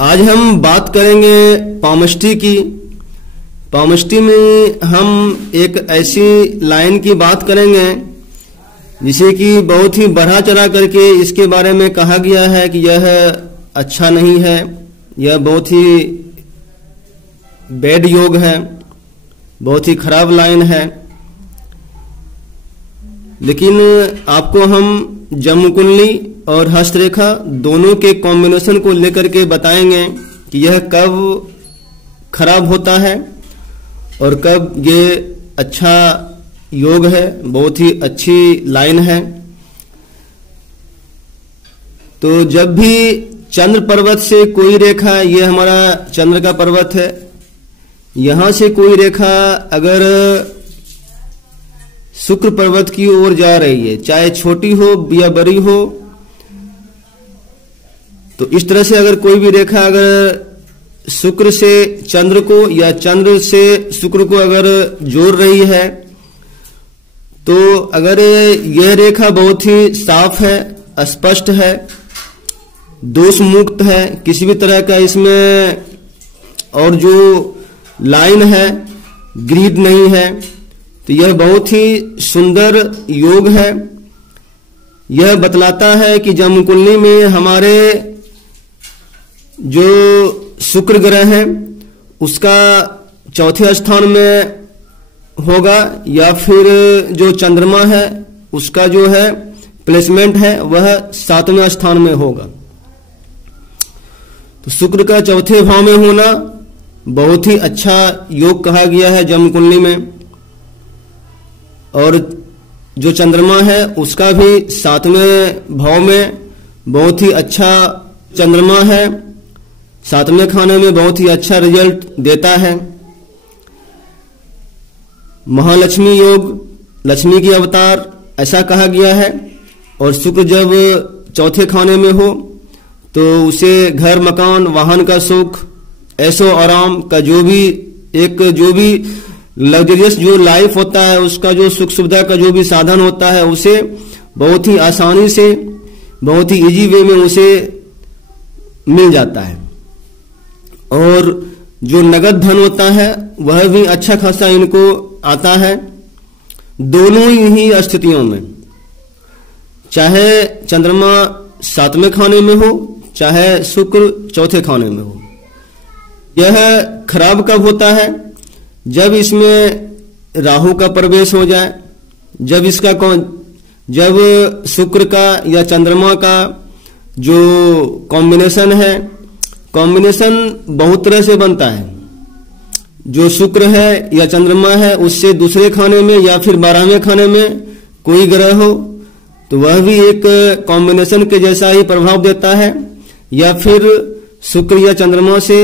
आज हम बात करेंगे पामष्टी की। पामष्टी में हम एक ऐसी लाइन की बात करेंगे जिसे कि बहुत ही बढ़ा चढ़ा करके इसके बारे में कहा गया है कि यह अच्छा नहीं है, यह बहुत ही बैड योग है, बहुत ही खराब लाइन है। लेकिन आपको हम जन्म कुंडली और हस्तरेखा दोनों के कॉम्बिनेशन को लेकर के बताएंगे कि यह कब खराब होता है और कब ये अच्छा योग है, बहुत ही अच्छी लाइन है। तो जब भी चंद्र पर्वत से कोई रेखा, ये हमारा चंद्र का पर्वत है, यहां से कोई रेखा अगर शुक्र पर्वत की ओर जा रही है, चाहे छोटी हो या बड़ी हो, तो इस तरह से अगर कोई भी रेखा अगर शुक्र से चंद्र को या चंद्र से शुक्र को अगर जोड़ रही है, तो अगर यह रेखा बहुत ही साफ है, स्पष्ट है, दोष मुक्त है, किसी भी तरह का इसमें और जो लाइन है ग्रीड नहीं है, तो यह बहुत ही सुंदर योग है। यह बतलाता है कि जन्म कुंडली में हमारे जो शुक्र ग्रह है उसका चौथे स्थान में होगा या फिर जो चंद्रमा है उसका जो है प्लेसमेंट है वह 7वें स्थान में होगा। तो शुक्र का चौथे भाव में होना बहुत ही अच्छा योग कहा गया है जन्म कुंडली में। और जो चंद्रमा है उसका भी 7वें भाव में बहुत ही अच्छा चंद्रमा है, 7वें खाने में बहुत ही अच्छा रिजल्ट देता है। महालक्ष्मी योग, लक्ष्मी की अवतार ऐसा कहा गया है। और शुक्र जब चौथे खाने में हो तो उसे घर मकान वाहन का सुख, ऐशो आराम का जो भी लग्जरियस जो लाइफ होता है उसका जो सुख सुविधा का जो भी साधन होता है उसे बहुत ही आसानी से, बहुत ही इजी वे में उसे मिल जाता है। और जो नगद धन होता है वह भी अच्छा खासा इनको आता है, दोनों ही स्थितियों में, चाहे चंद्रमा 7वें खाने में हो चाहे शुक्र चौथे खाने में हो। यह खराब कब होता है? जब इसमें राहु का प्रवेश हो जाए, जब शुक्र का या चंद्रमा का जो कॉम्बिनेशन है, कॉम्बिनेशन बहुत तरह से बनता है। जो शुक्र है या चंद्रमा है उससे दूसरे खाने में या फिर 12वें खाने में कोई ग्रह हो तो वह भी एक कॉम्बिनेशन के जैसा ही प्रभाव देता है। या फिर शुक्र या चंद्रमा से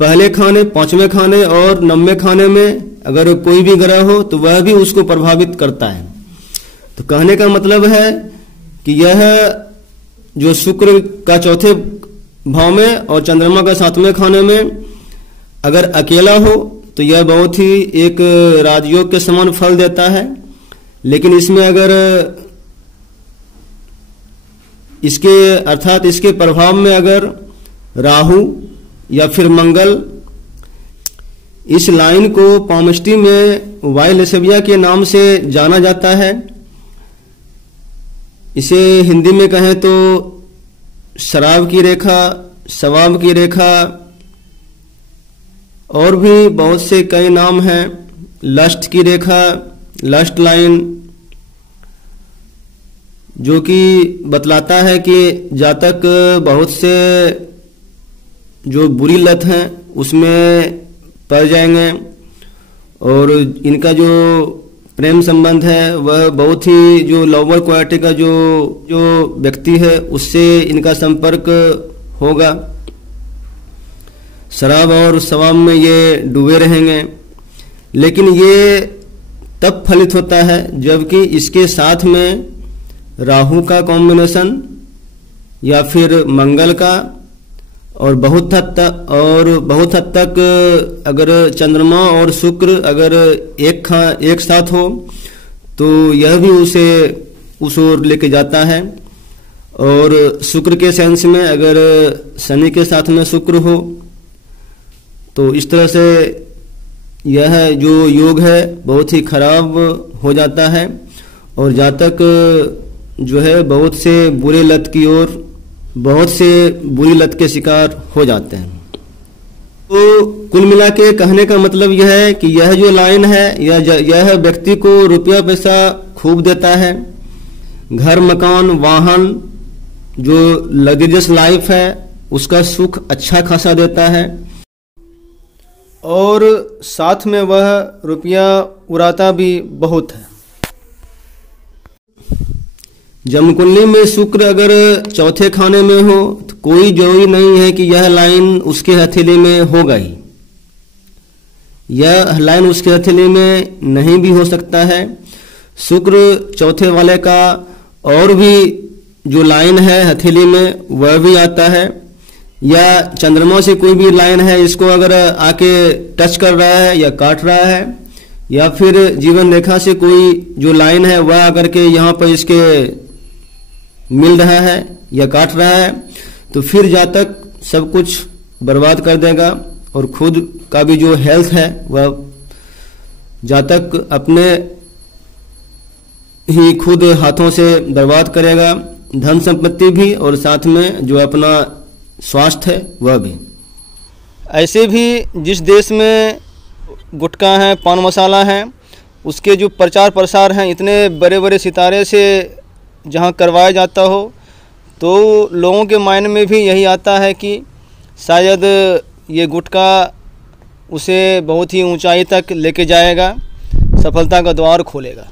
पहले खाने, 5वें खाने और 9वें खाने में अगर कोई भी ग्रह हो तो वह भी उसको प्रभावित करता है। तो कहने का मतलब है कि यह जो शुक्र का चौथे भाव में और चंद्रमा का 7वें खाने में अगर अकेला हो तो यह बहुत ही एक राजयोग के समान फल देता है। लेकिन इसमें अगर इसके अर्थात इसके प्रभाव में अगर राहु या फिर मंगल, इस लाइन को पामष्टी में वाइलेसेविया के नाम से जाना जाता है। इसे हिंदी में कहें तो शराब की रेखा, शवाब की रेखा और भी बहुत से कई नाम हैं, लस्ट की रेखा, लस्ट लाइन, जो कि बतलाता है कि जातक बहुत से जो बुरी लत हैं उसमें पड़ जाएंगे और इनका जो प्रेम संबंध है वह बहुत ही जो लोअर क्वालिटी का जो व्यक्ति है उससे इनका संपर्क होगा। शराब और शवाब में ये डूबे रहेंगे। लेकिन ये तब फलित होता है जबकि इसके साथ में राहु का कॉम्बिनेशन या फिर मंगल का और बहुत हद तक अगर चंद्रमा और शुक्र अगर एक साथ हो तो यह भी उसे उस ओर लेके जाता है। और शुक्र के सेंस में अगर शनि के साथ में शुक्र हो तो इस तरह से यह जो योग है बहुत ही खराब हो जाता है और जातक जो है बहुत से बुरे लत की ओर, बहुत से बुरी लत के शिकार हो जाते हैं। तो कुल मिला के कहने का मतलब यह है कि यह जो लाइन है यह व्यक्ति को रुपया पैसा खूब देता है, घर मकान वाहन जो लग्जरियस लाइफ है उसका सुख अच्छा खासा देता है और साथ में वह रुपया उड़ाता भी बहुत है। जन्मकुंडली में शुक्र अगर चौथे खाने में हो तो कोई जरूरी नहीं है कि यह लाइन उसके हथेली में होगा ही, यह लाइन उसके हथेली में नहीं भी हो सकता है। शुक्र चौथे वाले का और भी जो लाइन है हथेली में वह भी आता है, या चंद्रमा से कोई भी लाइन है इसको अगर आके टच कर रहा है या काट रहा है, या फिर जीवन रेखा से कोई जो लाइन है वह आकर के यहाँ पर इसके मिल रहा है या काट रहा है तो फिर जातक सब कुछ बर्बाद कर देगा और खुद का भी जो हेल्थ है वह जातक अपने ही खुद हाथों से बर्बाद करेगा, धन संपत्ति भी और साथ में जो अपना स्वास्थ्य है वह भी। ऐसे भी जिस देश में गुटखा है, पान मसाला है, उसके जो प्रचार प्रसार हैं इतने बड़े बड़े सितारे से जहाँ करवाया जाता हो तो लोगों के माइंड में भी यही आता है कि शायद ये गुटखा उसे बहुत ही ऊंचाई तक लेके जाएगा, सफलता का द्वार खोलेगा।